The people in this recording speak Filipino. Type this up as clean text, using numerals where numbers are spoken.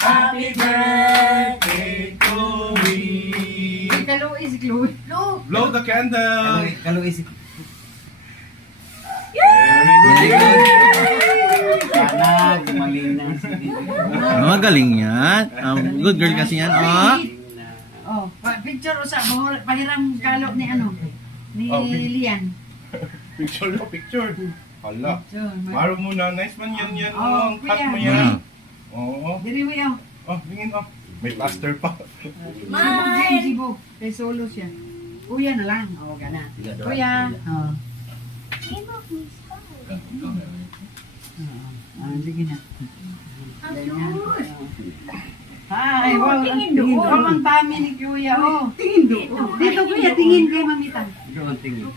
Happy birthday to me. Kalo is glue. Blow the candle. Kalau isi. Very good. Sana gumaling na si Magaling yan. Good girl kasi yan. Oh, picture usa pahiram kalo ni ano ni Oh, Lilian. Picture mo, picture. Hala. Picture. Maro muna. Nice man yan yan. Oh, Cut mo kuya. yan. Oo. Diri mo yaw. Oh, tingin oh. May plaster pa. Mine. Jibo. Kay solo siya. Kuya na lang. Oh, gana. Kuya. Oh. Sige na. Ay, wow, tingin doon. Oh, ang dami ni Kuya. Oh, tingin doon. Dito Kuya, tingin kay Mamita. Doon tingin.